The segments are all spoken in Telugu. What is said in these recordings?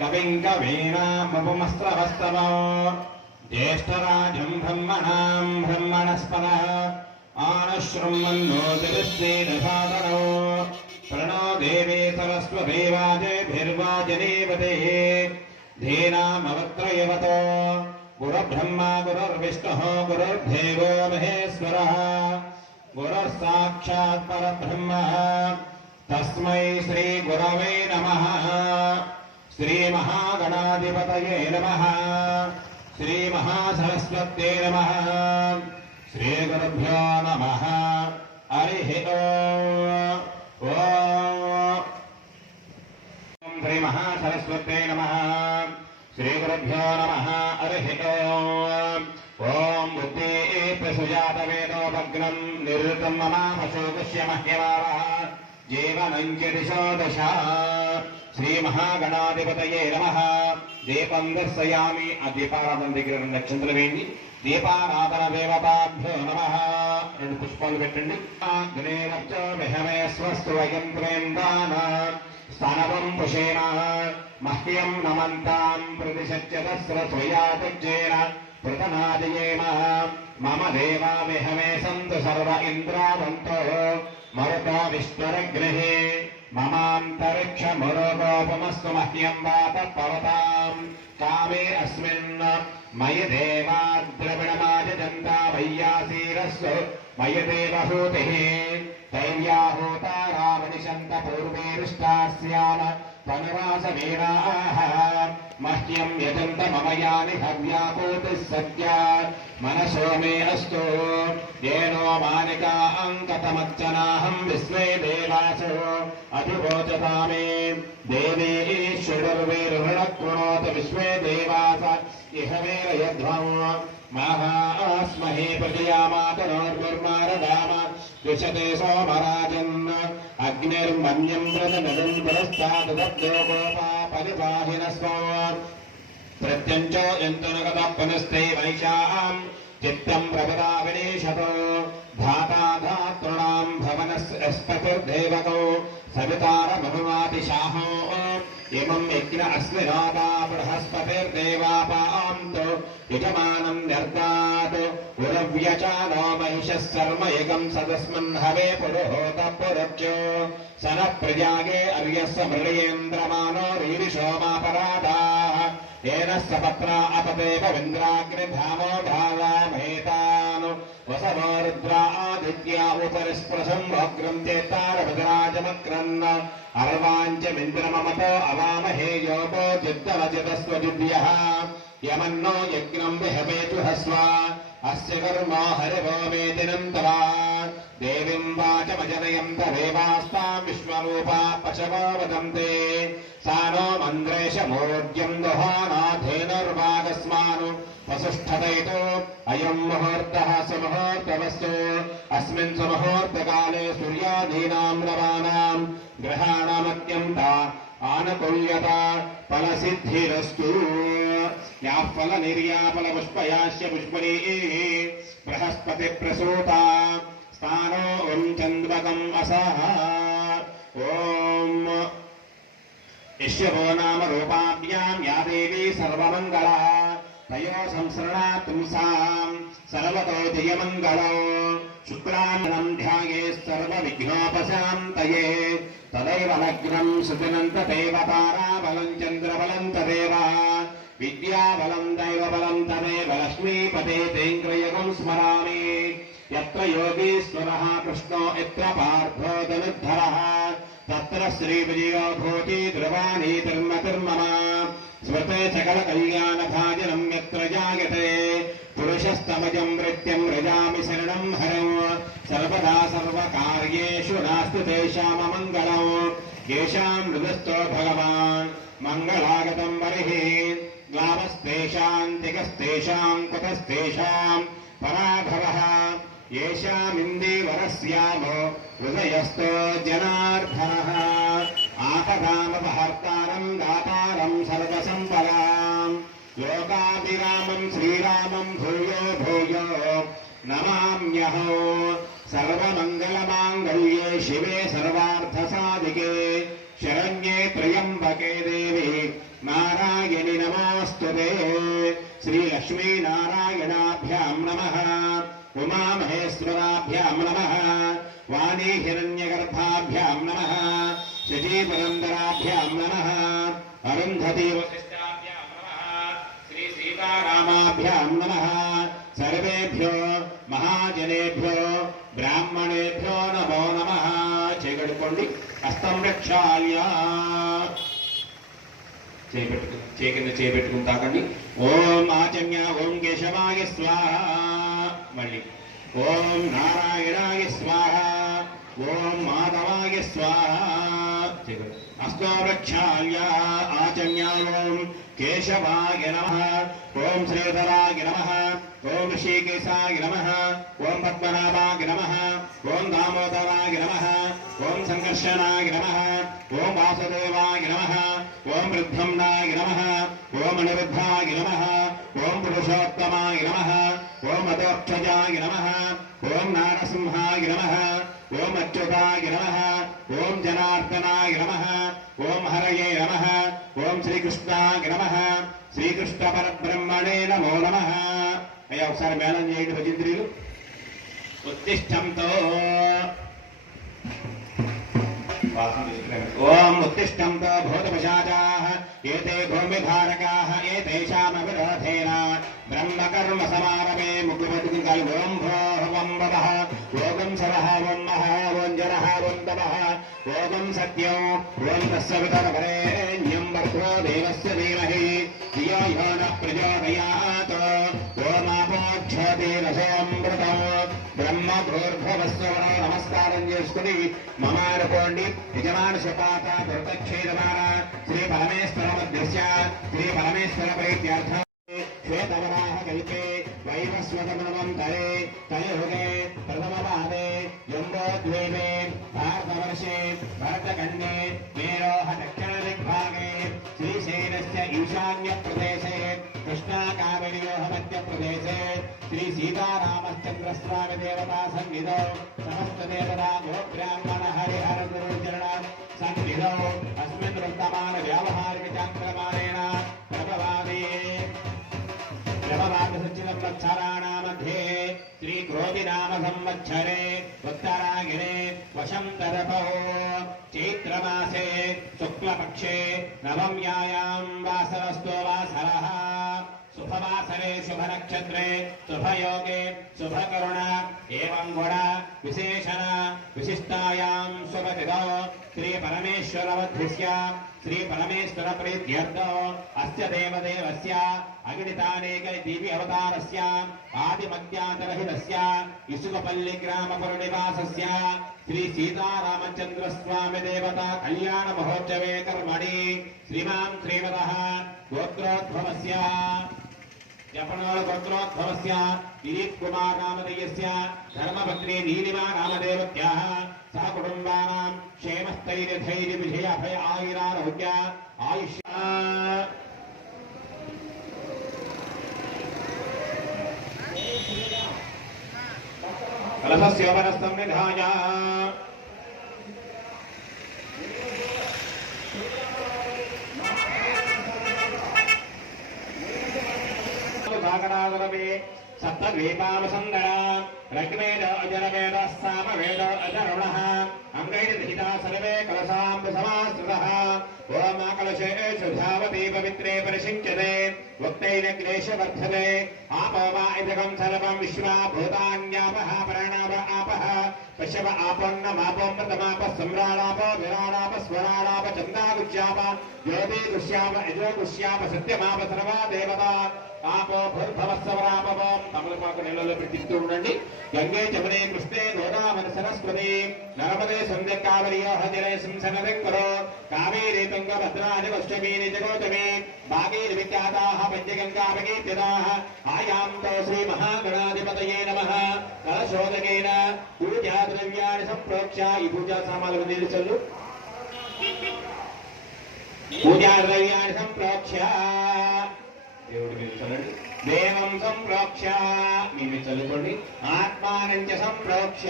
कविं कवीनामुपमस्त्रवस्तवो ज्येष्ठराजं ब्रह्मणां ब्रह्मणस्पदः आनशृण्वन्नोतिभिस्तेदसादनो प्रणो देवी सरस्वती वाजेभिर्वाजनेवतेः धीनामवत्रयवतो गुरुर्ब्रह्मा गुरुर्विष्णुः गुरुर्देवो महेश्वरः गुरुर्साक्षात् परब्रह्म तस्मै श्री गुरवे नमः। श्री महागणाधिपतये नमः। श्री महासरस्वत्यै नमः। श्री गुरुभ्यो नमः। हरिः ओम। श्री महासरस्वत्यै नमः। श्री गुरुभ्यो नमः। हरिः ओम। ओम बुद्धि प्रसुजातवेदोपग्नं निरुतं ममापशोकस्य मह्यवावः जीवनं च दिशो दश। श्री महागणाधिपतये नमः। దీపం దర్శయామి। ఆ దీపారాధన దగ్గర 2 నక్షత్రాలు వేయండి। దీపారాధన దేవతాభ్యో నమః। 2 పుష్పాలు పెట్టండి। అగ్నేరచ్చ విహమే స్వస్త్వయం ప్రేందాన స్థానవం పుషేమ మహ్యం నమంతాం ప్రతిశత్యదస్ర స్వయాతజ్జేన ప్రతనాదయేమ మమ దేవా విహమే సంతు సర్వ ఇంద్రావంతో మరుత విష్ణురగ్రహే మమాంతరిక్ష మరోగోపమస్తు మహ్యం వాత పవతాం కామే అస్మిన్ మయ దేవాద్రవిణమాజంతా వయ్యాసీరస్సు మయ దేవహూతిః తైర్యాహూతారావనిశంత పూర్వేరుష్టాస్యామ తనువాసవీరాః మహ్యం యజంత మమ యాని హవ్యాకూతిః సత్యా మనసో మే అస్తు येनो मानिका अंकतमच्चनाहं विस्मे देवासो अधिवोचता मे देवी ईश्वरुर्वीरुणकृणोत विश्वे देवास इह वीरयध्वं महास्महे प्रजयामातनोर्विर्मारदाम द्विषते सोमराजन् अग्निर्मन्यं व्रतनदं पुरस्तात् दब्दो गोपा परिपाहिनस्व प्रत्यञ्चो यन्तुनगतः पुनस्ते वैशां चित्तं प्रभुता विनेशतो धाता धातॄणां भवनस्पतिर्देवको सवितारमनुमातिशाहो इमं यज्ञ अस्मिनादा बृहस्पतिर्देवापान्तो यजमानं निर्दात् उरव्यचानो महिषः सर्मयकं सदस्मिन् हवे पुरुहोत पुरुच्यो सनः प्रजागे अर्यस्य मृळयेन्द्रमानो रीरिषोमापराधाः येन सपत्रा अपदेव विन्द्राग्निधामो धावामहेतानु वसवो रुद्रा आदित्या उपरिस्पृशं वग्रं चेतारभद्राजमक्रन्न अर्वाञ्चमिन्द्रममतो अवामहे योगो जिद्दवजितस्वजिद्यः यमन्नो यज्ञं विहवेतु हस्वा अस्य कर्मो हरिवो वेदिनं तवा देवीं वाचमजनयन्त देवास्तां विश्वरूपा पशवो वदन्ते सा नो मन्द्रेशमूर्ध्यं दुहानाधेनुर्वागस्मानु वसुष्ठदयितो अयं मुहूर्तः सुमुहूर्तवस्तु अस्मिन् सुमुहूर्तकाले सूर्यादीनां नवानां ग्रहाणामत्यन्ता आनुकूल्यता फलसिद्धिरस्तु। या फलनिर्याफलपुष्पयास्य पुष्पणीः बृहस्पतिप्रसूता स्थानो ॐ चन्द्रकम् असः ॐ इष्यवो नाम रूपाभ्यां या देवी सर्वमङ्गलः तयो संसृणातुंसां सर्वतो जयमङ्गलो शुक्लान्नं ध्याये सर्वविघ्नोपशान्तये तदैव लग्नं सुजनन्त देवताराबलं चन्द्रबलं तदेव विद्याबलं दैवबलं तदेव लक्ष्मीपते तेङ्ग्रयगं स्मरामि यत्र योगीश्वरः कृष्णो यत्र पार्थो धनुद्धरः तत्र श्रीविजयो भूति ध्रुवानीतिर्मतिर्मम स्मृते सकलकल्याणभाजनं यत्र जायते पुरुषस्तमजं वृत्तिं व्रजामि शरणं हरं सर्वदा सर्वकार्येषु नास्ति तेषाममङ्गलं येषां हृदस्थो भगवान् मङ्गलागतं वरिः ग्लावस्तेषान्तिकस्तेषां कुतस्तेषां पराभवः येषामिन्दीवरस्यामो हृदयस्थो जनार्दनः आपदामपहर्तारं दातारं सर्वसम्पदां लोकाभिरामं श्रीरामं भूयो भूयो नमाम्यहो सर्वमङ्गलमाङ्गल्ये शिवे सर्वार्थसाधिके शरण्ये त्र्यम्बके देवी नारायणे नमस्तुते श्रीलक्ष्मीनारायणाभ्यां नमः उमामहेश्वराभ्यां नमः वाणी हिरण्यगर्भाभ्यां नमः शचीपुरन्दराभ्यां नमः अरुन्धती वसिष्ठाभ्यां नमः श्री सीतारामाभ्यां नमः सर्वेभ्यो महाजनेभ्यो ब्राह्मणेभ्यो नमो नमः చేగడుకోండి హస్తం రక్షాల్య చేపెట్టుకుని తాకండి ఓం ఆచమ్య ఓం కేశవాయ స్వాహ మళ్ళీ ఓం నారాయణాయ స్వాహ ఓం మాధవాయ స్వాహ హస్తం రక్షాల్య ఆచమ్య ఓం కేశవాయ నమః ఓం శ్రీధరాయ నమః ఓం ఋషికేశాయ నమః ఓం పద్మనాభాయ నమః ఓం దామోదరాయ నమః ఓం సంకర్షణాయ నమః ఓం వాసుదేవాయ నమః ఓం వృద్ధంనాయ నమః ఓం అనిరుద్ధాయ నమః ఓం పురుషోత్తమాయ నమః ఓం అదోక్షజాయ నమః ఓం నారసింహాయ నమః ఓం అచ్యుతాయ నమః ఓం జనార్దనాయ నమః ఓం హరయే నమః ఓం శ్రీకృష్ణాయ నమః శ్రీకృష్ణ పరబ్రహ్మణే నమో నమః అయ్యా ఒకసారి మేళం చేయండి భజంత్రీలు ఉత్తిష్టంతో ఓం ఉత్తిష్టంతో భూతపశాచాః ఏతే భూమిధారకాః ఏతేషామవిరోధేన బ్రహ్మకర్మ సమారమే ముగ్గుపట్టుకుని కాలి ఓం భోహవం వదః ఓం సవః ఓం మహా ఓం జనః ఓం తపః ఓం సత్యం ఓం తస్సవితరవరేణ్యం భర్గో దేవస్య ధీమహి ధియో యో నః ప్రచోదయాత్ ఓమాపోక్షతేరసోమృతం బ్రహ్మ భూర్భువస్సువరో నమస్కారం చేసుకుని మమానుకోండి యజమాన శపాత దుర్గక్షేదమాన శ్రీ పరమేశ్వర మధ్యస్య శ్రీ పరమేశ్వర ప్రీత్యర్థం శ్వేతవరాహ కల్పే వైవస్వతమవంతరే కలియుగే ప్రథమపాదే జంబోద్వీపే భారతవర్షే భరతఖండే మేరోహ దక్షిణ దిగ్భాగే శ్రీశైలస్య ఈశాన్య ప్రదేశే కృష్ణాకావేర్యోః మధ్య ప్రదేశే శ్రీ సీతారామచంద్రస్వామి దేవతా సన్నిధౌ సమస్త దేవతా గోబ్రాహ్మణ హరిహర గురుచరణ సన్నిధౌ అస్మిన్ వర్తమాన వ్యావహారిక చాంద్రమానేన ప్రభవాదే సంవత్సరాణాमध्ये శ్రీ క్రోధినామ సంవత్సరే ఉత్తరాగిరే వశంతరపో చైత్రమాసే శుక్లపక్షే నవమ్యాయాం వాసరస్తో వాసరః శుభవాసరే శుభనక్షత్రే శుభయోగే శుభకరుణ ఏవం గుణ విశేషణ విశిష్టాయాం శుభతిథౌ శ్రీ పరమేశ్వరవధ్యస్య శ్రీ పరమేశ్వర ప్రీత్యర్థో అస్య దేవదేవస్య అగణితానేక దివ్య అవతారస్య ఆదిమధ్యాంతరహితస్య ఇసుకపల్లి గ్రామ పురనివాసస్య శ్రీ సీతారామచంద్ర స్వామి దేవత కళ్యాణ మహోత్సవే కర్మణి శ్రీమాన్ శ్రీమదః గోత్రోద్భవస్య జపనోళ గోత్రోద్భవస్య దిలీప్ కుమార్ నామధేయస్య ధర్మపత్ని నీలిమా నామదేవత్యాః సహ కుటుంబానాం క్షేమస్థైర్య ధైర్య విజయ అభయ ఆయురారోగ్య ఆయుష్య కలశస్యోపనస్తం నిధాయ సాగరాగరవే సప్తద్వీపావసందర రగ్వేద అజరవేద సామవేద అజరుణః అంగైర్నిహితా సర్వే కలశాంబ సమాశ్రితః ఓం కలశేషు ధావతి పవిత్రే పరిషించతే వక్తైన క్లేశవర్ధతే ఆపో వా ఇదగం సర్వం విశ్వా భూతాన్యాపః ప్రాణావ ఆపః పశవ ఆపన్నమాపోమృతమాప సమ్రాళాప విరాళాప స్వరాళాప చందాగుష్యాప జ్యోతిగుష్యాప యజోగుష్యాప సత్యమాప సర్వా దేవతా ఆపో భూర్భవస్సవరాపవం తమలపాకు నెలలో పెట్టిస్తూ ఉండండి గంగే జమునే కృష్ణే గోదావరి సరస్వతి నర్మదే సంధ్య కావరియో హదిరే సంసనదిక్కరో కావేరీ తుంగభద్రాని వష్టమీని జగోతమి భాగీరి విఖ్యాతాః పంచగంగాపకీర్తితాః ఆయాంతో శ్రీ మహాగణాధిపతయే నమః కలశోదకేన పూజా ద్రవ్యాన్ని సంప్రోక్ష ఈ పూజా సామాన్లు నిలుచల్లు పూజా ద్రవ్యాన్ని సంప్రోక్ష దేవుడి మీరు చల్లండి దేవం సంప్రోక్ష మీరు చల్లుకోండి ఆత్మానంచ సంప్రోక్ష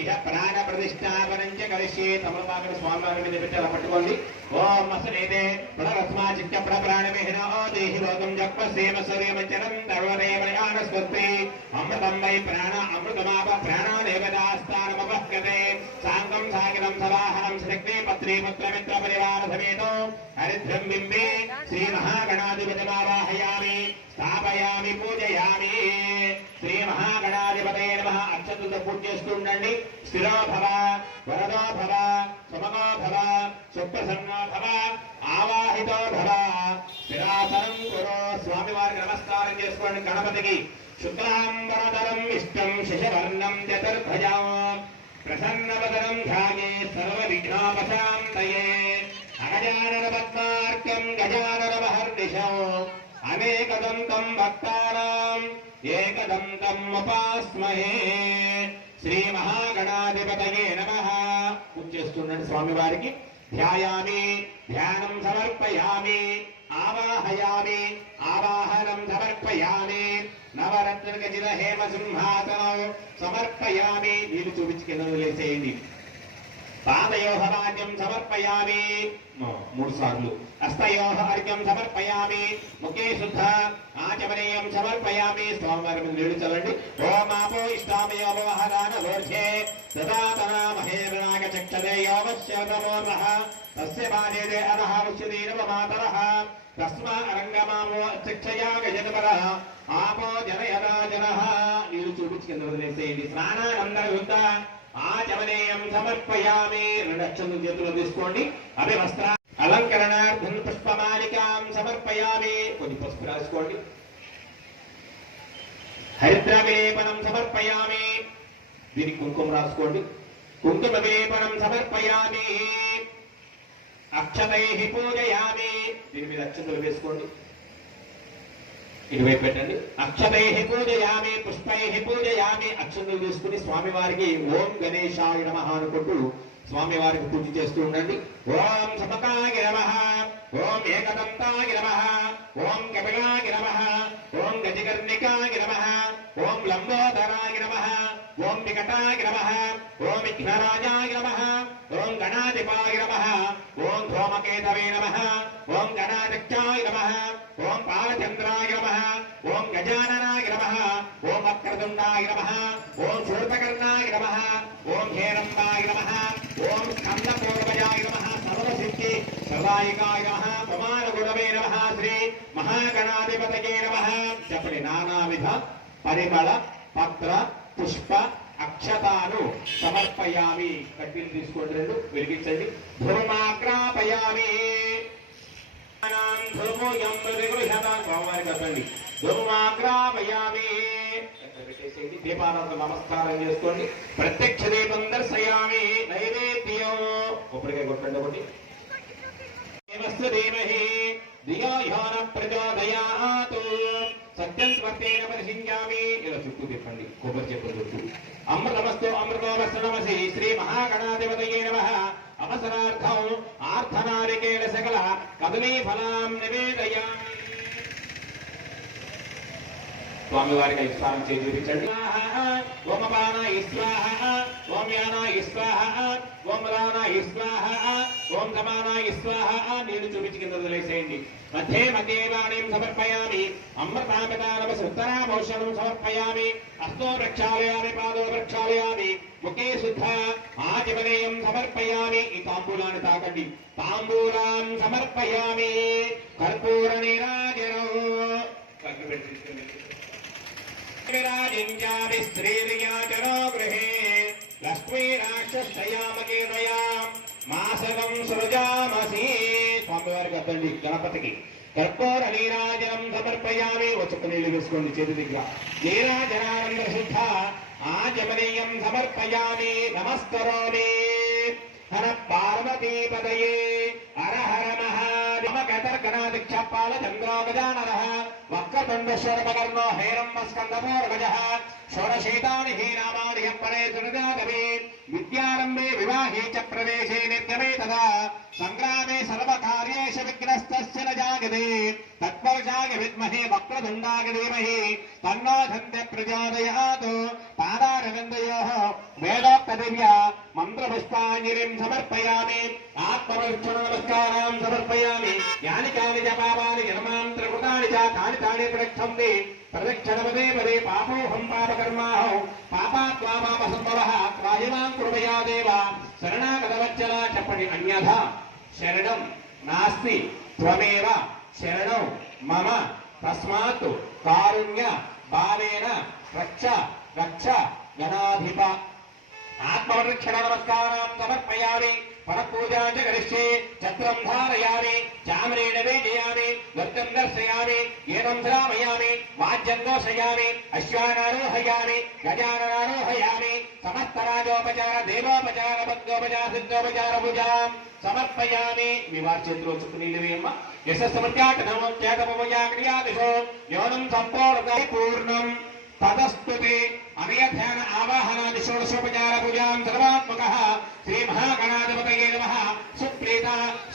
ఇక ప్రాణ ప్రతిష్టాపనంచ కలిసి తమలపాకుడు స్వామివారి మీద పెట్టి అలా పట్టుకోండి ఓం అసలేదే పునరస్మా చిత్త ప్రాణమిహినో దేహి लोकं जक्वसेम सूर्यमञ्चनं तर्वदेवयानस्वस्ति अमृतं वै प्राण अमृतमाप प्राणादेवतास्तानमपह्यते साङ्गं सागिरं सवाहनं शक्ति पत्नी पुत्रमित्र परिवार समेतो हरिद्रं बिम्बे श्रीमहागणाधिपतिमावाहयामि स्थापयामि पूजयामि श्रीमहागणाधिपतये नमः अक्षतुलతో పూజ చేస్తుండండి స్థిరో భవ వరదో భవ సుమగో భవ సుప్రసన్నో భవ ఆవాహితో భవ స్థిరాసనం కురో స్వామివారికి నమస్కారం చేసుకోండి గణపతికి శుక్లాంబరధరం విష్ణుం శశవర్ణం చతుర్భుజం ప్రసన్నవదనం ధ్యాయే సర్వవిఘ్నోపశాంతయే అగజానన పద్మార్కం గజానన మహర్నిశం అనేకదంతం భక్తానాం ఏకదంతం ఉపాస్మహే శ్రీ మహాగణాధిపతయే నమః. పూజ చేస్తున్నాడు స్వామివారికి. ధ్యాయామి ధ్యానం సమర్పయామి ఆవాహయామి ఆవాహనం సమర్పయామి నవరత్న గజిత హేమ సింహాసనం సమర్పయామి. నీళ్ళు చూపించి కింద వదిలేసేయండి. పాదయోహ వాద్యం సమర్పయామి 3 సార్లు. హస్తయోహ అర్ఘ్యం సమర్పయామి. ముఖే శుద్ధ ఆచమనీయం సమర్పయామి. స్వామివారి మీద నీళ్లు చల్లండి. ఓం ఆపో ఇష్టామయోవహదాన ఊర్ధ్వే దదాతనా మహేర్నాగ చక్షదే యోగశ్యతమోర్రః తస్య బాధేదే అరః ఉచ్యతే నవమాతరః తస్మా అరంగమామో చక్షయా గజనపరః ఆపో జనయదా జనః. నీళ్లు చూపించి కింద వదిలేసేయండి. స్నానానందర యుద్ధ ఆచమనేయం సమర్పయామి. 2 అక్షంతులు చేతుల్లో తీసుకోండి. అవి వస్త్ర అలంకరణార్థం పుష్పమాలికాం సమర్పయామి. కొన్ని పసుపు రాసుకోండి. హరిద్ర విలేపనం సమర్పయామి. దీనికి కుంకుమ రాసుకోండి. కుంకుమ విలేపనం సమర్పయామి. అక్షతై పూజయామి. దీని మీద అక్షంతులు వేసుకోండి. ఇటువైపు పెట్టండి. అక్షతై పూజయామి పుష్పై పూజయామి. అక్షంతులు తీసుకుని స్వామివారికి ఓం గణేశాయ నమః అనుకుంటూ స్వామివారికి పూజ చేస్తూ ఉండండి. ఓం సమకాయ నమః ఓం ఏకదంతాయ నమః ఓం కపిలాయ నమః ఓం గజకర్ణికాయ నమః ఓం లంబోదరాయ నమః ఓం వికటాయ నమః ఓం విఘ్నరాజాయ నమః ఓం గణాధిపాయ నమః ఓం ధూమకేతవే నమః ఓం గణాధ్యక్షాయ నమః ఓం బాలచంద్రాయ నమః ఓం గజాననాయ నమః ఓం వక్రతుండాయ నమః ఓం శూర్పకర్ణాయ నమః ఓం హేరంబాయ నమః ఓం స్కందపూర్వజాయ నమః సర్వసిద్ధి సదాయికాయ నమః ప్రమాణగుణవే నమః శ్రీ మహాగణాధిపతయే నమః. చెప్పండి. నానావిధ పరిమళ పత్ర పుష్ప అక్షతాను సమర్పయామి. కడ్డీలు తీసుకోండి. 2 వెలిగించండి. ధూమాగ్రాపయామి. ధూమాగ్రాపయామి. దీపానంద నమస్కారం చేసుకోండి. ప్రత్యక్ష దీపం దర్శయామి. నైవేద్యం కొబ్బరికాయ కొట్టండి. ఒకటి ధీమహి ధియో యో న ప్రచోదయాత్ సత్యం స్వర్తేన పరిశించామి. ఇలా చుట్టూ తిప్పండి. కొబ్బరి చెప్పు చుట్టూ. అమృతమస్తు అమృతోమస్తు నమసి శ్రీ మహాగణాధిపతయే నమః. అవసరార్థం ఆర్థనారికేణ సకల కదలీ ఫలాం నివేదయామి. స్వామివారికి స్నానం చేసి చూపించండి. ఓం అపానాయ స్వాహ ఓం యానాయ స్వాహ ఓం రానాయ స్వాహ ఓం సమానాయ స్వాహ. నీళ్లు చూపించి కింద వదిలేసేయండి. మధ్యే మధ్యే వాణీం సమర్పయామి. అమృతామృతానవస ఉత్తరాభూషణం సమర్పయామి. హస్తో ప్రక్షాళయామి పాదో ప్రక్షాళయామి. ముఖే శుద్ధ ఆచమనేయం సమర్పయామి. ఈ తాంబూలాన్ని తాకండి. తాంబూలాన్ సమర్పయామి. కర్పూర నీరాజనం విరాజించామి. స్త్రీర్యాచనో గృహే లక్ష్మీరాక్షయామకీర్ణయాం మాసకం సృజామసి. స్వామివారికి అద్దండి. గణపతికి కర్పూర నీరాజనం సమర్పయామి. వచ్చక నీళ్లు వేసుకోండి చేతి దగ్గర. నీరాజనానంద శుద్ధ ఆచమనీయం సమర్పయామి. నమస్కరోమి. హర పార్వతీపతయే హర హర మహాదేవకర్గణాదిక్షపాల చంద్రో గజాననః వక్రతుండశ్వరపకర్ణో హైరంబ స్కందపూర్వజః షోడశేతాని హీనామాని పరే సురజాతవే విద్యారంభే వివాహే చ ప్రవేశే నిర్గమే తదా సంగ్రామే సర్వకార్యేషు విఘ్నస్తస్య న జాయతే తత్పురుషాయ విద్మహే వక్రతుండాయ ధీమహి తన్నో దంతే ప్రచోదయాత్. పాదారవిందయోః వేదోక్త దివ్య మంత్రపుష్పాంజలిం సమర్పయామి ఆత్మవక్షణ నమస్కారం సమర్పయామి యాని కాని చ పాపాని జన్మాంతరకృతాని చ తాని తాని ప్రక్షంతి ప్రదక్షిణపదే పదే పాపోహం పాపకర్మాహం పాపాత్మా పాప సంభవః త్వాహిమాం కృపయా దేవ శరణాగతవచ్చల చెప్పండి అన్యథా శరణం నాస్తి త్వమేవ శరణం మమ తస్మాత్ కారుణ్య భావేన రక్ష రక్ష గణాధిప ఆత్మవృక్షణ నమస్కారం సమర్పయామి పరపూజాం చ కరిష్యే చత్రం ధారయామి చామరేణ వేజయామి నృత్యం దర్శయామి ఏనం శ్రామయామి వాద్యం దోషయామి అశ్వానారోహయామి గజాననారోహయామి సమస్తరాజోపచార దేవోపచార భక్తోపచార సిద్ధోపచార పూజాం సమర్పయామి మీ వారి చేతిలో చుట్టూ నీళ్ళు వేయమ్మ యశస్సమర్యాటనం చేతపమయాక్రియాదిశో యోనం సంపూర్ణ పూర్ణం తదస్తుతే అనయధ్యాన ఆవాహనాది షోడశోపచార పూజాం సర్వాత్మకః శ్రీ మహాగణాధిపతయే నమః సుప్రీత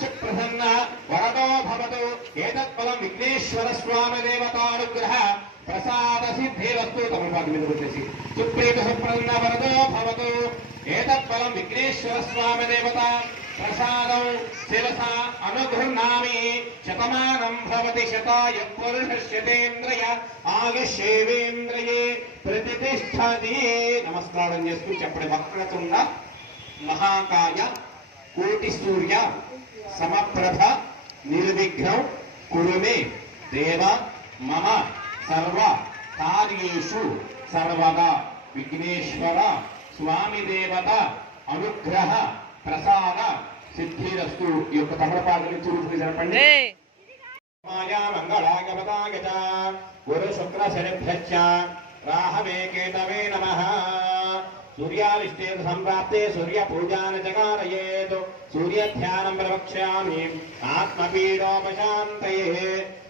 సుప్రసన్న వరదో భవతు ఏతత్ఫలం విఘ్నేశ్వర స్వామి దేవతానుగ్రహ ప్రసాద సిద్ధిరస్తు తమిళపాటి మీద వచ్చేసి సుప్రీత సుప్రసన్న వరదో భవతు ఏతత్ఫలం విఘ్నేశ్వర స్వామి దేవత ప్రసాదం శిరస అనుగృహ్ణామి శతమానం భవతి శతాయ పురుషస్యతేంద్రియ ఆయుష్యేవేంద్రియే ప్రతిష్టతి నమస్కారం చేస్తూ చెప్పండి వక్రతుండ మహాకాయ కోటి సూర్య సమప్రభ నిర్విఘ్నం కురు మే దేవ మమ సర్వ కార్యేషు సర్వదా విఘ్నేశ్వర స్వామి దేవత అనుగ్రహ ప్రసాద సిద్ధిరస్తు ఈ యొక్క తమలపాకు నుంచి రూపుకి జరపండి మాయా మంగళాగమతాగ చ గురు శుక్ర శనిభ్యశ్చ రాహవే కేతవే నమః సూర్యావిష్టే సంప్రాప్తే సూర్య పూజాన జగారయేత్ సూర్య ధ్యానం ప్రవక్ష్యామి ఆత్మపీడోపశాంతయే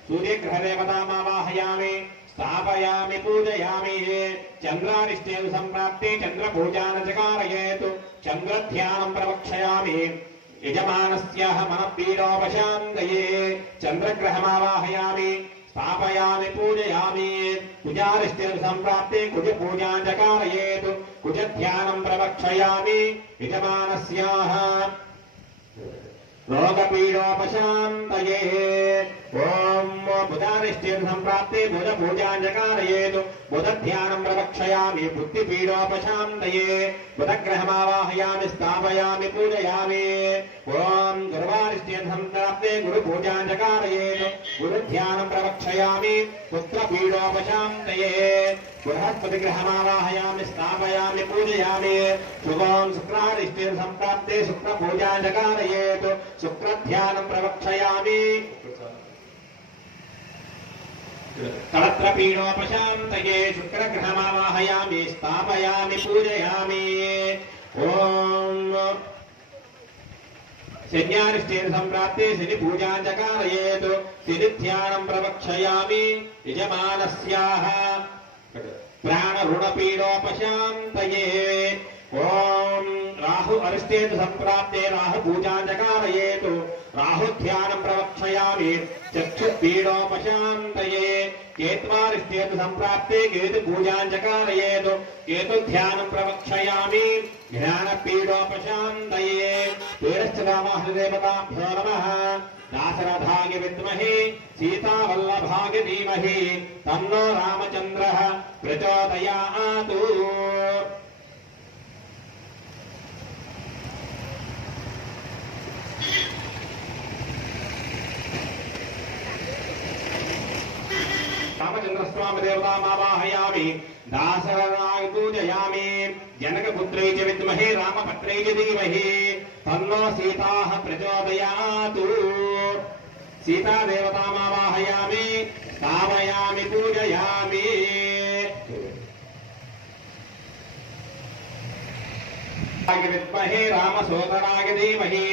సూర్యగ్రహదేవతామావాహయామి స్థాపయామి పూజయామి చంద్రారిష్టే సంప్రాప్తే చంద్ర పూజాన జగారయేత్ చంద్రధ్యానం ప్రవక్ష్యామి యజమానస్యాః మనఃపీడోపశాంతయే చంద్రగ్రహమావాహయామి స్థాపయామి పూజయామి కుజారిష్టే సంప్రాప్తే కుజ పూజాం చకారయేత్ కుజధ్యానం ప్రవక్ష్యామి యజమానస్యాః రోగపీడోపశాంతయే ఓం బుధారిష్టే సంప్రాప్తే బుధ పూజాం చకారయేత్ బుధధ్యానం ప్రవక్ష్యామి బుద్ధిపీడోపశాంతయే బుధగ్రహమావాహయామి స్థాపయామి పూజయామి ఓం గురువారిష్టే సంప్రాప్తే గురు పూజాం చకారయేత్ గురుధ్యానం ప్రవక్ష్యామి పుత్రపీడోపశాంతయే బృహస్పతిగ్రహమావాహయామి స్థాపయామి పూజయామి శుభం శుక్రారిష్టే సంప్రాప్తే శుక్ర పూజాం చకారయేత్ శుక్రధ్యానం ప్రవక్ష్యామి కళత్రపీడోపశాంతయే శుక్రగ్రహమావాహయామి స్థాపయామి పూజయామి ఓం శన్యారిష్టే సంప్రాప్తే శని పూజాం చకారయేత్ శనిధ్యానం ప్రవక్ష్యామి యజమానస్యాః ప్రాణరుణపీడోపశాంతయే ఓం రాహు అరిష్టే సంప్రాప్తే రాహు పూజాం చకారయేత్ రాహుధ్యానం ప్రవక్ష్యామి చక్షుపీడోపశాంతయే కేత్వారిష్టే సంప్రాప్తే కేతు పూజాం చకారయేత్ కేతుధ్యానం ప్రవక్ష్యామి జ్ఞానపీడోపశాంతయే పేరశ్చరామాహృదేవతాభ్యో నమః దాశరథాయ విద్మహే సీతావల్లభాయ ధీమహి తన్నో రామచంద్రః ప్రచోదయాత్ రామచంద్రస్వామి దేవతామావాహయామి దాశరథాయ పూజయామి జనకపుత్రై చ విద్మహే రామపత్రై చ ధీమహి తన్నో సీతాః ప్రచోదయాత్ సీతాదేవతామావాహయామి స్థాపయామి పూజయామి విద్మహే రామసోదరాయ ధీమహి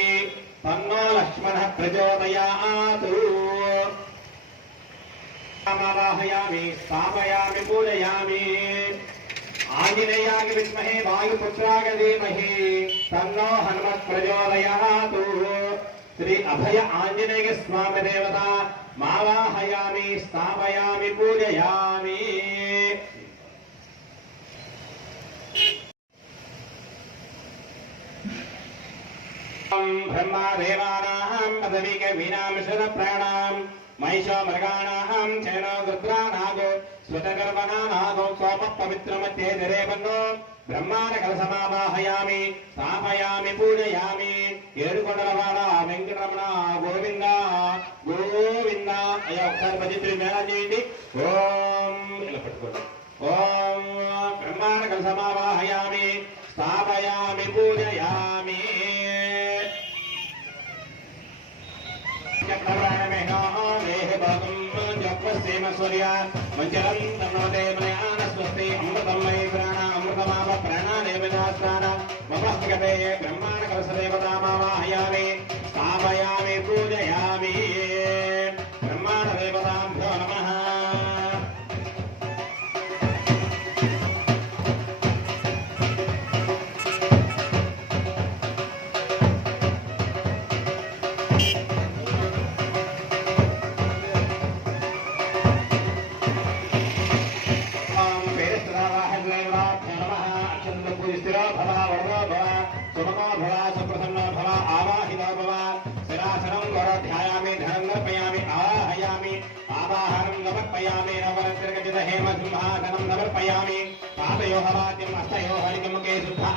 తన్నో లక్ష్మణః ప్రచోదయాత్ రామావాహయామి స్థాపయామి పూజయామి ఆంజనేయాయ విద్మహే వాయుపుత్రాయ ధీమహి తన్నో హనుమత్ ప్రచోదయాత్ శ్రీ అభయ ఆంజనేయ స్వామి దేవత మావాహయామి స్థాపయామి పూజయామి ब्रह्मा देवानां पदवीक वीणां शरप्राणां महिषो मृगाणां चैनो रुद्रानागो स्वतगर्भनानागो सोम पवित्रमध्ये दरेवन्नो ब्रह्मांड कलशमावाहयामि स्थापयामि पूजयामि ఏడుకొండలవాడ వెంకటరమణ గోవింద గోవింద అయ్యా ఒకసారి భజంత్రి మేళం చేయండి ఓం ఇలా పట్టుకోండి ఓం బ్రహ్మాండ కలశమావాహయామి స్థాపయామి పూజయామి सूर्य मंचरं तन्नोते मलयान स्वस्ति अमृतं मयि प्राण अमृतमाप प्राणादेवदास्तान ममस्तिकते ब्रह्मांड कलशदेवतामावाहयामि स्थापयामि पूजयामि ब्रह्मांडदेवताभ्यो नमः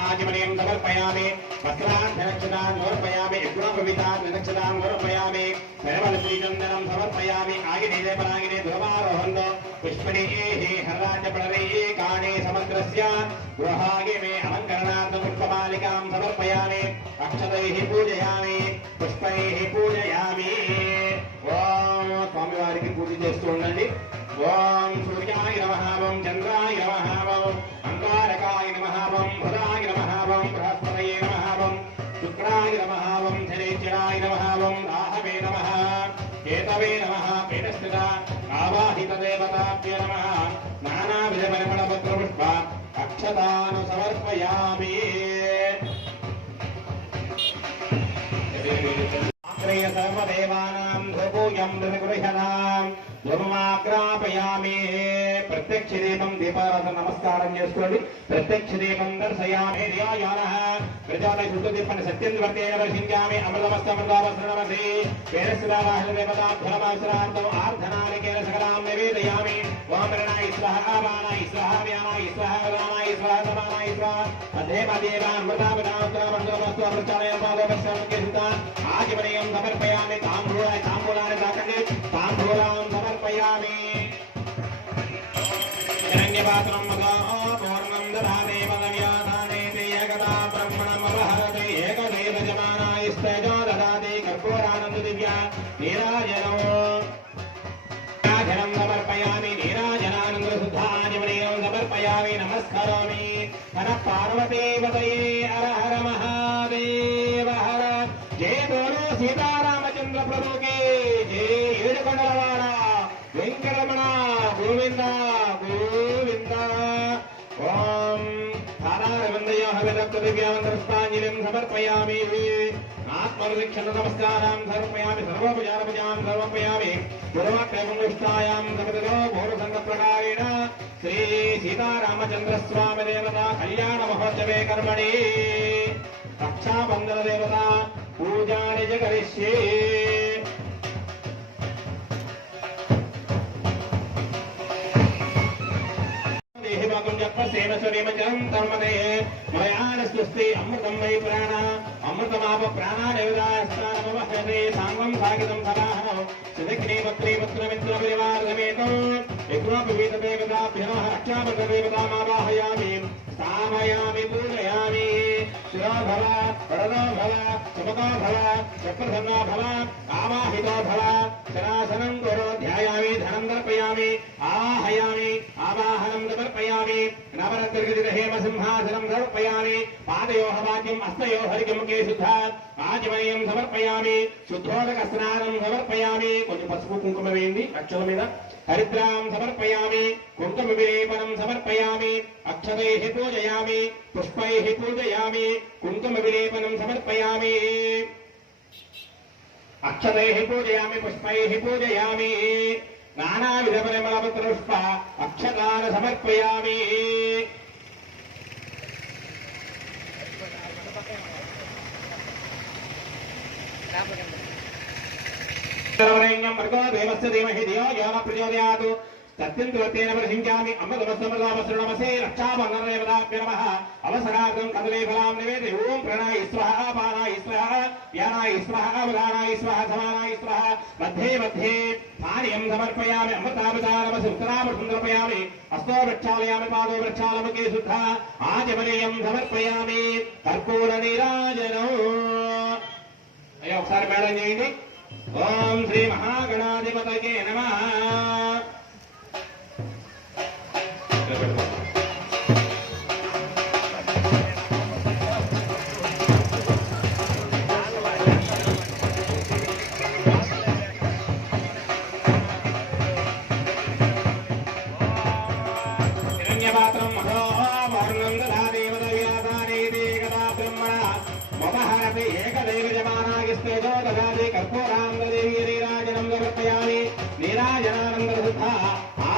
समर्पयामि वस्त्रान् समर्पयामि यज्ञोपवीतान् नक्षत्रान् समर्पयामि सर्वश्रीचन्दनं समर्पयामि आगिने परागिने ध्रुवारोहन्तो पुष्पणीः हर्राजपणैः काणे समुद्रस्य गृहागे मे अलङ्करणार्थं पुष्पमालिकां समर्पयामि अक्षतैः पूजयामि पुष्पैः पूजयामि ओम स्वामिवारिकी पूज చేస్తూ ఉండండి ఓం సూర్యాయ నమః ఓం చంద్రాయ నమః ఓం అంగారకాయ నమః ఓం బుధాయ నమః ఓం బృహస్పతయే నమః ఓం శుక్రాయ నమః ఓం శనైశ్చరాయ నమః ఓం రాహవే నమః కేతవే నమః పీఠస్థిత ఆవాహిత దేవతాభ్యో నమః నానావిధ పరిమళ పత్ర పుష్ప అక్షతాను సమర్పయామి सर्वदेवानां ध्रुवोऽयं निर्गृह्यतां ध्रुवमाग्रापयामि प्रत्यक्ष दीपं दीपाराधन नमस्कारं చేసుకోండి प्रत्यक्ष दीपं दर्शयामि धियायानः प्रजापति शुद्धदीपाన్ని सत्यं वर्तेन वर्षिञ्जामि अमृतमस्तमृतावसरणमसि वेदस्थितावाहदेवताभ्यनमस्रार्थम् आर्धनालिकेन सकलां निवेदयामि ओम ऋणाय स्वाहा वाणाय स्वाहा व्यानाय स्वाहा वदानाय स्वाहा समानाय स्वाहा अधेमदेवामृतामृतामृतमस्तु अमृतालयपादोपस्यामकेसिता आजिमनीयं समर्पयामि ताम्बूलानि दाकन्ने ताम्बूलां समर्पयामि हिरण्यपात्रं मदा पूर्णं दधामि पदव्याधानेति एकदा ब्रह्मणमवहरति एकवेदजमानाय स्तेजो ददाति कर्पूरानन्ददिव्या नीराजनो नीराजनं समर्पयामि नीराजनानन्दशुद्धाजिमनीयं समर्पयामि नमस्करोमि नमः पार्वतीपतये हर हर महादेव हर जय बोलो सीतारामचंद्र प्रभु के जय ఏడుకొండలవాడ వెంకటరమణ గోవింద గోవింద ఓం ధారారవిందయోః విదగ్ధదివ్యామంత్రపుష్పాంజలిం సమర్పయామి ఆత్మనిరీక్షణ నమస్కారం సమర్పయామి సర్వోపచారపూజాం సమర్పయామి గురువాక్యముష్టాయాం సమతతో భూరసంగప్రకారేణ శ్రీ సీతారామచంద్ర స్వామి దేవతా కళ్యాణ మహోత్సవే కర్మణి రక్షాబంధన దేవతా పూజాని చ కరిష్యే स्वस्ति अमृतं मयि प्राण अमृतमाप प्राणादेवतास्तानमवहते सांगं सागितं सदाहनो सदग्ने पत्रे पत्रमित्र परिवारसमेतो यज्ञोपवीतदेवताभ्यो रक्षाबन्धदेवतामावाहयामि स्थापयामि पूजयामि शिरो भव वरदो भव सुमतो भव चक्रधर्मो भव आवाहितो भव शरासनं कुरु ध्यायामि धनं दर्पयामि आवाहयामि आवाहनं समर्पयामि नवरत्नगृहीतहेम सिंहासनं समर्पयामि पादयोः वाक्यं हस्तयोः हरिमुखे शुद्धा आजमनीयं समर्पयामि शुद्धोदक स्नानं समर्पयामि కొంచెం పసుపు కుంకుమ వేయండి అక్షల మీద హరిద్రాం సమర్పయామి కుంకుమ విలేపనం సమర్పయామి అక్షతైః పూజయామి పుష్పైః పూజయామి కుంకుమ విలేపనం సమర్పయామి అక్షతైః పూజయామి పుష్పైః పూజయామి నానావిధ పరిమళపత్ర పుష్ప అక్షతాన్ సమర్పయామి సత్యంతువర్తేన ప్రశంచామి అమ్మదమస్తమృతామసృణమసే రక్షాబంధనదేవతాభ్య నమః అవసరార్థం కదలే ఫలాం నివేదే ఓం ప్రణాయ స్వాహ పానాయ స్వాహ వ్యానాయ స్వాహ ఉదానాయ స్వాహ సమానాయ స్వాహ మధ్యే మధ్యే పానీయం సమర్పయామి అమృతామృతానమసి ఉత్తరామృతం సమర్పయామి హస్తో ప్రక్షాళయామి పాదో ప్రక్షాళముఖే శుద్ధ ఆచమనీయం సమర్పయామి కర్పూర నీరాజనం. అయ్యా ఒకసారి మేళం చేయండి. ఓం శ్రీ మహాగణాధిపతయే నమః.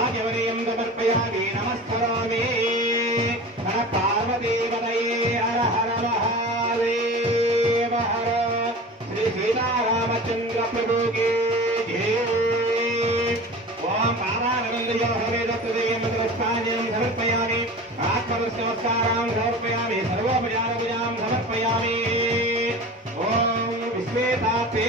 ఆచమనీయం సమర్పయామి నమస్కరామి. పార్వతీపతయే హర హర మహాదేవ హర. శ్రీ సీతారామచంద్ర ప్రభుకి జై. ఓం పాదారవిందయో హరేదత్తదేవమంత్రస్పాంజనం సమర్పయామి. ఆత్మనమస్కారాం సమర్పయామి. సర్వోపచారపూజాం సమర్పయామి. ఓం విశ్వేతాతే.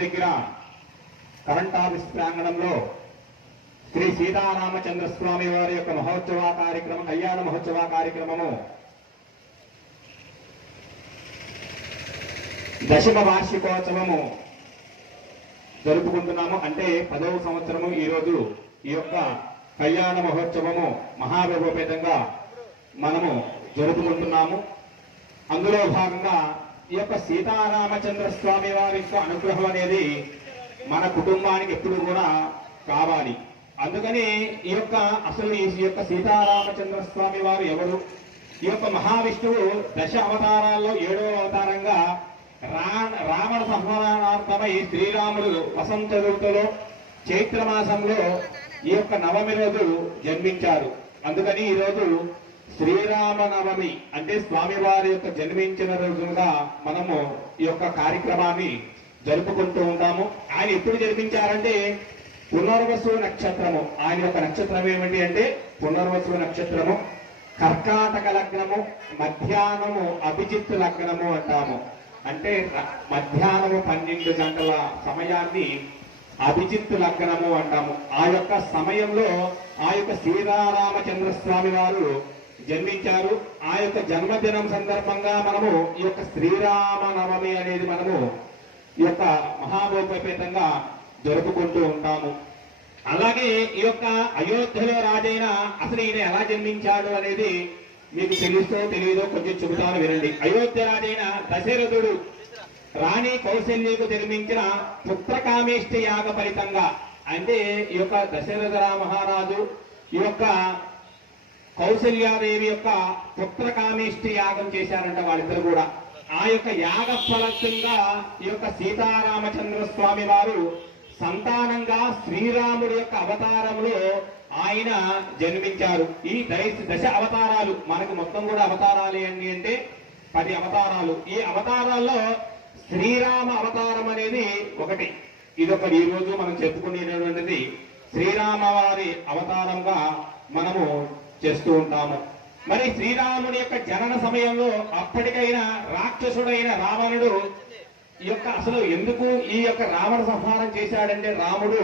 దగ్గర కరెంట్ ఆఫీస్ ప్రాంగణంలో శ్రీ సీతారామచంద్ర స్వామి వారి యొక్క మహోత్సవ కార్యక్రమం, కళ్యాణ మహోత్సవ కార్యక్రమము దశమ వార్షికోత్సవము జరుపుకుంటున్నాము. అంటే 10వ సంవత్సరము ఈరోజు ఈ యొక్క కళ్యాణ మహోత్సవము మహావైభవపేతంగా మనము జరుపుకుంటున్నాము. అందులో భాగంగా ఈ యొక్క సీతారామచంద్ర స్వామి వారి యొక్క అనుగ్రహం అనేది మన కుటుంబానికి ఎప్పుడు కూడా కావాలి. అందుకని ఈ యొక్క సీతారామచంద్ర స్వామి వారు ఎవరు? ఈ యొక్క మహావిష్ణువు దశ అవతారాల్లో 7వ అవతారంగా రావణ సంహరణార్థమై శ్రీరాముడు వసంత ఋతువులో చైత్రమాసంలో ఈ యొక్క నవమి రోజు జన్మించారు. అందుకని ఈరోజు శ్రీరామనవమి అంటే స్వామివారి యొక్క జన్మించిన రోజుగా మనము ఈ యొక్క కార్యక్రమాన్ని జరుపుకుంటూ ఉంటాము. ఆయన ఎప్పుడు జన్మించారంటే పునర్వసు నక్షత్రము. ఆయన యొక్క నక్షత్రం ఏమిటి అంటే పునర్వసు నక్షత్రము, కర్కాటక లగ్నము, మధ్యాహ్నము అభిజిత్ లగ్నము అంటాము. అంటే మధ్యాహ్నము 12 గంటల సమయాన్ని అభిజిత్ లగ్నము అంటాము. ఆ యొక్క సమయంలో ఆ యొక్క శ్రీరామచంద్ర స్వామి వారు జన్మించారు. ఆ యొక్క జన్మదినం సందర్భంగా మనము ఈ యొక్క శ్రీరామ నవమి అనేది మనము ఈ యొక్క మహాభోపేతంగా జరుపుకుంటూ ఉంటాము. అలాగే ఈ యొక్క అయోధ్యలో రాజైన అసలు ఈయన ఎలా జన్మించాడు అనేది మీకు తెలుసో తెలియదో కొంచెం చెబుతాను వినండి. అయోధ్య రాజైన దశరథుడు రాణి కౌశల్యకు జన్మించిన పుత్రకామేష్టి యాగ ఫలితంగా, అంటే ఈ యొక్క దశరథ మహారాజు ఈ యొక్క కౌశల్యాదేవి యొక్క పుత్రకామేష్టి యాగం చేశారంట వాళ్ళిద్దరు కూడా. ఆ యొక్క యాగ ఫలితంగా ఈ యొక్క సీతారామచంద్ర స్వామి వారు సంతానంగా శ్రీరాముడి యొక్క అవతారంలో ఆయన జన్మించారు. ఈ దశ అవతారాలు మనకు మొత్తం కూడా అవతారాలు ఏంటి అంటే 10 అవతారాలు. ఈ అవతారాల్లో శ్రీరామ అవతారం అనేది ఒకటి. ఇదొకటి ఈ రోజు మనం చెప్పుకునేటువంటిది శ్రీరామ వారి అవతారంగా మనము చేస్తూ ఉంటాము. మరి శ్రీరాముడి యొక్క జనన సమయంలో అప్పటికైనా రాక్షసుడైన రావణుడు ఈ యొక్క అసలు ఎందుకు ఈ యొక్క రావణ సంహారం చేశాడంటే, రాముడు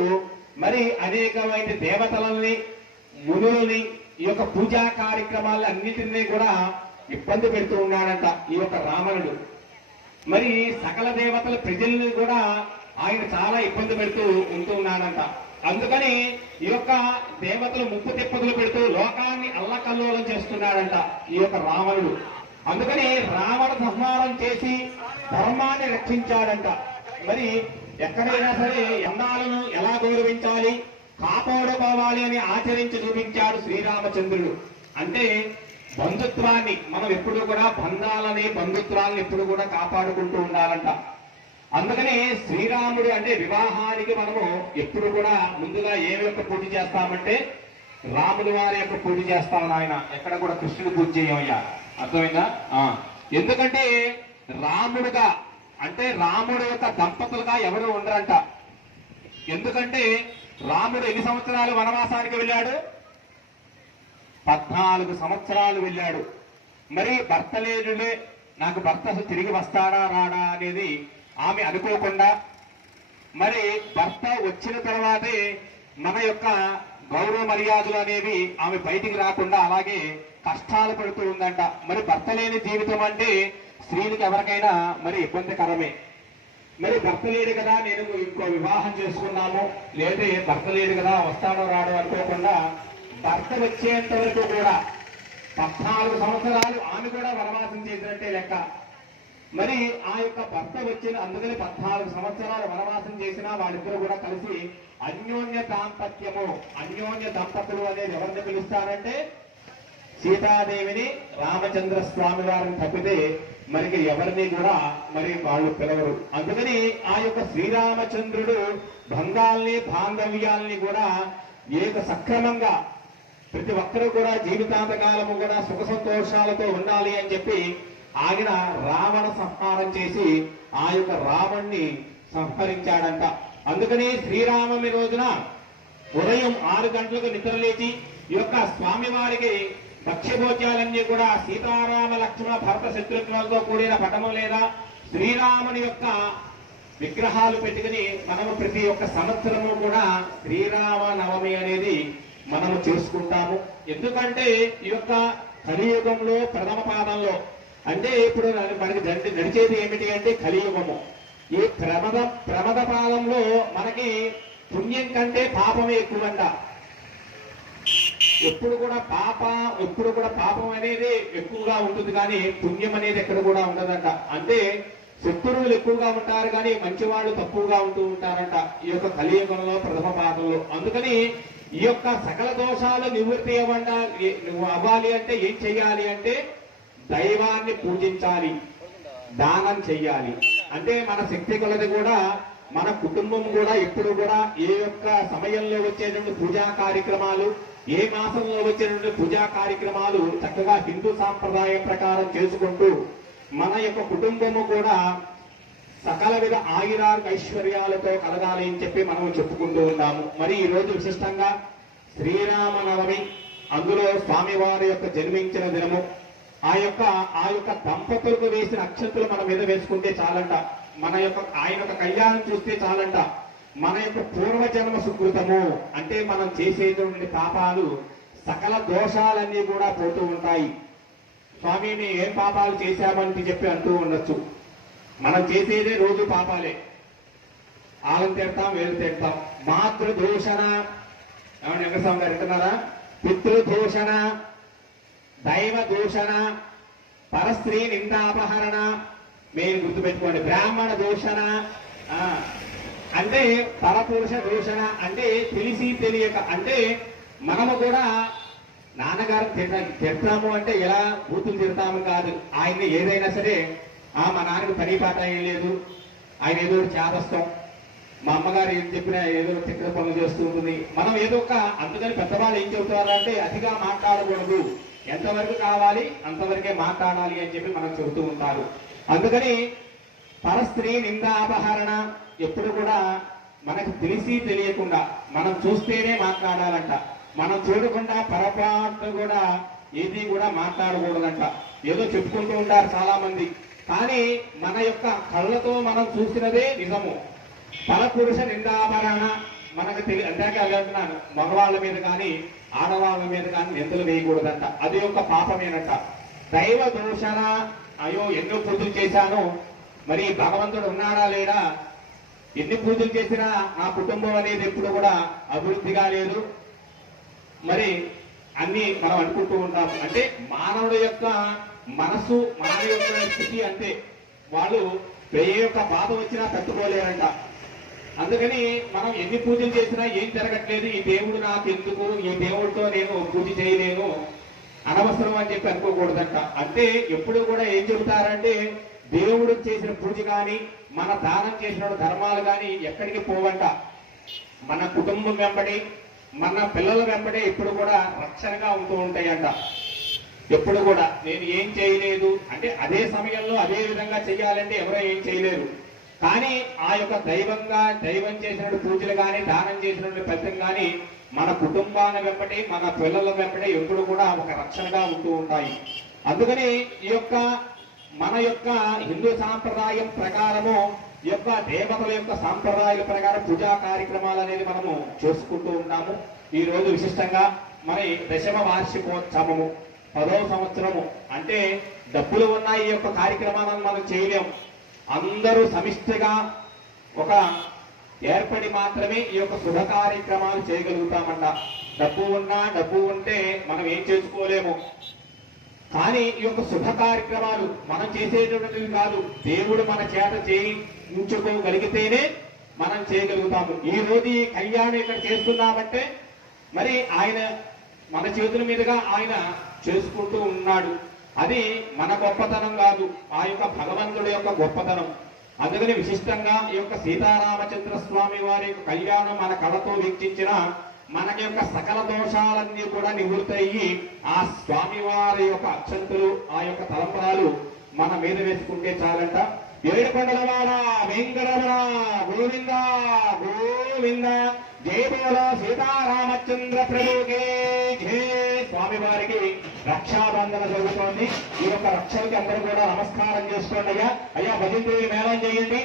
మరి అనేకమైన దేవతలని మునులని ఈ యొక్క పూజా కార్యక్రమాలు అన్నింటినీ కూడా ఇబ్బంది పెడుతూ ఉన్నాడంట ఈ యొక్క రావణుడు. మరి సకల దేవతల ప్రజల్ని కూడా ఆయన చాలా ఇబ్బంది పెడుతూ ఉంటూ ఉన్నాడంట. అందుకని ఈ యొక్క దేవతలు ముప్పు తిప్పతులు పెడుతూ లోకాన్ని అల్లకల్లోలం చేస్తున్నాడంట ఈ యొక్క రావణుడు. అందుకని రావణ సంహారం చేసి ధర్మాన్ని రక్షించాడంట. మరి ఎక్కడైనా సరే ఎందాలను ఎలా గౌరవించాలి, కాపాడుకోవాలి అని ఆచరించి చూపించాడు శ్రీరామచంద్రుడు. అంటే బంధుత్వాన్ని మనం ఎప్పుడు కూడా బంధుత్వాలను ఎప్పుడు కూడా కాపాడుకుంటూ ఉండాలంట. అందుకనే శ్రీరాముడు అంటే వివాహానికి మనము ఎప్పుడు కూడా ముందుగా ఏమి యొక్క పూజ చేస్తామంటే రాముడి వారి యొక్క పూజ చేస్తాం. ఆయన ఎక్కడ కూడా కృష్ణుడు పూజ చేయమయ్యా, అర్థమైందా? ఎందుకంటే రాముడుగా అంటే రాముడు యొక్క దంపతులుగా ఎవరు ఉండరంట. ఎందుకంటే రాముడు ఎన్ని సంవత్సరాలు వనవాసానికి వెళ్ళాడు? 14 సంవత్సరాలు వెళ్ళాడు. మరి భర్త లేడులే, నాకు భర్త తిరిగి వస్తాడా రాడా అనేది ఆమె అనుకోకుండా, మరి భర్త వచ్చిన తర్వాతే మన యొక్క గౌరవ మర్యాదలు అనేవి ఆమె బయటికి రాకుండా అలాగే కష్టాలు పడుతూ ఉందంట. మరి భర్త లేని జీవితం అంటే స్త్రీలకు ఎవరికైనా మరి ఇబ్బందికరమే. మరి భర్త లేడు కదా నేను ఇంకో వివాహం చేసుకున్నాము, లేదా భర్త లేడు కదా వస్తాడో రాడో అనుకోకుండా భర్త వచ్చేంత వరకు కూడా 14 సంవత్సరాలు ఆమె కూడా వనవాసం చేసినట్టే లెక్క. మరి ఆ యొక్క భర్త వచ్చిన అందుకని 14 సంవత్సరాలు వనవాసం చేసిన వాళ్ళిద్దరూ కూడా కలిసి అన్యోన్య దాంపత్యము, అన్యోన్య దంపతులు అనేది ఎవరిని పిలుస్తారంటే సీతాదేవిని రామచంద్ర స్వామి వారిని తప్పితే మనకి ఎవరిని కూడా మరి వాళ్ళు పిలవరు. అందుకని ఆ యొక్క శ్రీరామచంద్రుడు బంధాల్ని బాంధవ్యాల్ని కూడా ఏక సక్రమంగా ప్రతి ఒక్కరూ కూడా జీవితాంతకాలము కూడా సుఖ సంతోషాలతో ఉండాలి అని చెప్పి ఆయన రావణ సంహారం చేసి ఆ యొక్క రావణ్ణి సంహరించాడంట. అందుకని శ్రీరామమి రోజున ఉదయం 6 గంటలకు నిద్రలేచి ఈ యొక్క స్వామివారికి భక్ష్యభోజ్యాలన్నీ కూడా సీతారామ లక్ష్మణ భరత శత్రుఘ్నులతో కూడిన పటము లేదా శ్రీరాముని యొక్క విగ్రహాలు పెట్టుకుని మనము ప్రతి ఒక్క సంవత్సరము కూడా శ్రీరామ నవమి అనేది మనము చేసుకుంటాము. ఎందుకంటే ఈ యొక్క కలియుగంలో ప్రథమ పాదంలో అంటే ఇప్పుడు మనకి నడిచేది ఏమిటి అంటే కలియుగము. ఈ ప్రమద పాదంలో మనకి పుణ్యం కంటే పాపమే ఎక్కువంట. ఎప్పుడు కూడా పాపం అనేది ఎక్కువగా ఉంటుంది కానీ పుణ్యం అనేది ఎక్కడ కూడా ఉండదంట. అంటే శత్రువులు ఎక్కువగా ఉంటారు కానీ మంచి వాళ్ళు తక్కువగా ఉంటూ ఉంటారంట ఈ యొక్క కలియుగంలో ప్రథమ పాదంలో. అందుకని ఈ యొక్క సకల దోషాలు నివృత్తి అవ్వాలి అంటే ఏం చెయ్యాలి అంటే దైవాన్ని పూజించాలి, దానం చెయ్యాలి. అంటే మన శక్తి కొలది కూడా మన కుటుంబం కూడా ఎప్పుడు కూడా ఏ యొక్క సమయంలో వచ్చేటువంటి పూజా కార్యక్రమాలు, ఏ మాసంలో వచ్చేటువంటి పూజా కార్యక్రమాలు చక్కగా హిందూ సాంప్రదాయం ప్రకారం చేసుకుంటూ మన యొక్క కుటుంబము కూడా సకల విధ ఐశ్వర్యాలతో కలగాలి అని చెప్పి మనం చెప్పుకుంటూ ఉన్నాము. మరి ఈ రోజు విశిష్టంగా శ్రీరామనవమి, అందులో స్వామివారి యొక్క జన్మించిన దినము. ఆ యొక్క దంపతులకు వేసిన అక్షంతలు మన మీద వేసుకుంటే చాలంట. ఆయన యొక్క కళ్యాణం చూస్తే చాలంట. మన యొక్క పూర్వజన్మ సుకృతము అంటే మనం చేసేటువంటి పాపాలు సకల దోషాలన్నీ కూడా పోతూ ఉంటాయి. స్వామిని ఏం పాపాలు చేశామని చెప్పి అంటూ ఉండొచ్చు. మనం చేసేదే రోజు పాపాలే. ఆలం తిడతాం, వేలు తిడతాం. మాతృదూషణ ఏమంటే వెంకటస్వామి గారు వింటున్నారా? పితృదూషణ, దైవ దూషణ, పరస్త్రీ నిందాపహరణ, మీరు గుర్తుపెట్టుకోండి. బ్రాహ్మణ దూషణ అంటే పరపురుష దూషణ అంటే తెలిసి తెలియక, అంటే మనము కూడా నాన్నగారు తిడతాము అంటే ఎలా బూతులు తిడతాము కాదు. ఆయన్ని ఏదైనా సరే మా నాన్నకు పని పాట ఏం లేదు, ఆయన ఏదో చేదస్తాం, మా అమ్మగారు ఏం చెప్పినా ఏదో తిక్కడ పనులు చేస్తూ ఉంటుంది. మనం ఏదో ఒక, అందుకని పెద్దవాళ్ళు ఏం చెబుతారంటే అతిగా మాట్లాడకూడదు, ఎంతవరకు కావాలి అంతవరకే మాట్లాడాలి అని చెప్పి మనం చెబుతూ ఉంటారు. అందుకని పరస్త్రీ నిందాపహరణ ఎప్పుడు కూడా మనకు తెలిసి తెలియకుండా మనం చూస్తేనే మాట్లాడాలంట. మనం చూడకుండా పొరపాటు కూడా ఏది కూడా మాట్లాడకూడదంట. ఏదో చెప్పుకుంటూ ఉంటారు చాలా మంది, కానీ మన యొక్క కళ్ళతో మనం చూసినదే నిజము. పరపురుష నిందాపహరణ మనకు అందాక అంటున్నాను, మగవాళ్ళ మీద కానీ ఆడవాళ్ళ మీద కానీ నిందలు వేయకూడదంట, అది ఒక పాపమేనట. దైవ దూషణ, అయ్యో ఎన్నో పూజలు చేశాను, మరి భగవంతుడు ఉన్నాడా లేడా, ఎన్ని పూజలు చేసినా ఆ కుటుంబం అనేది ఎప్పుడు కూడా అభివృద్ధిగా లేదు, మరి అన్ని మనం అనుకుంటూ ఉంటాం. అంటే మానవుడి యొక్క మనసు, మానవ యొక్క స్థితి అంతే, వాళ్ళు ఏ యొక్క బాధ వచ్చినా తట్టుకోలేరంట. అందుకని మనం ఎన్ని పూజలు చేసినా ఏం జరగట్లేదు, ఈ దేవుడు నాకు ఎందుకు, ఈ దేవుడితో నేను పూజ చేయలేను, అనవసరం అని చెప్పి అనుకోకూడదంట. అంటే ఎప్పుడు కూడా ఏం చెబుతారంటే దేవుడు చేసిన పూజ కానీ మన దానం చేసిన ధర్మాలు కానీ ఎక్కడికి పోవంట. మన కుటుంబం వెంబడి, మన పిల్లల వెంబడి ఎప్పుడు కూడా రక్షణగా ఉంటూ ఉంటాయంట. ఎప్పుడు కూడా నేను ఏం చేయలేదు అంటే అదే సమయంలో అదే విధంగా చేయాలంటే ఎవరో ఏం చేయలేరు, కానీ ఆ యొక్క దైవం చేసిన పూజలు కానీ దానం చేసిన ఫలితం కానీ మన కుటుంబాల వెంబడి, మన పిల్లల వెంబడి ఎప్పుడు కూడా ఒక రక్షణగా ఉంటూ ఉంటాయి. అందుకని ఈ యొక్క మన యొక్క హిందూ సాంప్రదాయం ప్రకారము, ఈ యొక్క దేవతల యొక్క సాంప్రదాయాల ప్రకారం పూజా కార్యక్రమాలు అనేది మనము చేసుకుంటూ ఉంటాము. ఈ రోజు విశిష్టంగా మరి 10వ వార్షికోత్సవము, 10వ సంవత్సరము, అంటే డబ్బులు ఉన్న ఈ యొక్క కార్యక్రమాలను మనం చేయలేము. అందరూ సమిష్టిగా ఒక ఏర్పడి మాత్రమే ఈ యొక్క శుభ కార్యక్రమాలు చేయగలుగుతామంట. డబ్బు ఉంటే మనం ఏం చేసుకోలేము, కానీ ఈ యొక్క శుభ కార్యక్రమాలు మనం చేసేటటువంటివి కాదు, దేవుడు మన చేత చేయించుకోగలిగితేనే మనం చేయగలుగుతాము. ఈ రోజు ఈ కళ్యాణం ఇక్కడ చేస్తున్నామంటే మరి ఆయన మన చేతుల మీదుగా ఆయన చేసుకుంటూ ఉన్నాడు. అది మన గొప్పతనం కాదు, ఆ యొక్క భగవంతుడి యొక్క గొప్పతనం. అందుకని విశిష్టంగా ఈ యొక్క సీతారామచంద్ర స్వామి వారి యొక్క కళ్యాణం మన కళతో వీక్షించిన మనకి యొక్క సకల దోషాలన్నీ కూడా నివృత్తి అయ్యి ఆ స్వామివారి యొక్క అక్షంతులు, ఆ యొక్క తలంబరాలు మన మీద వేసుకుంటే చాలంట. ఏడుకొండలవాడ వెంకటరమణ గోవింద గోవింద, జయ బోల సీతారామచంద్ర ప్రభుకే జయ. స్వామివారికి రక్షాబంధన జరుగుతోంది. ఈ యొక్క రక్షలకి అందరూ కూడా నమస్కారం చేసుకోండి. అయ్యా భజంత్రులు మేళం చేయండి.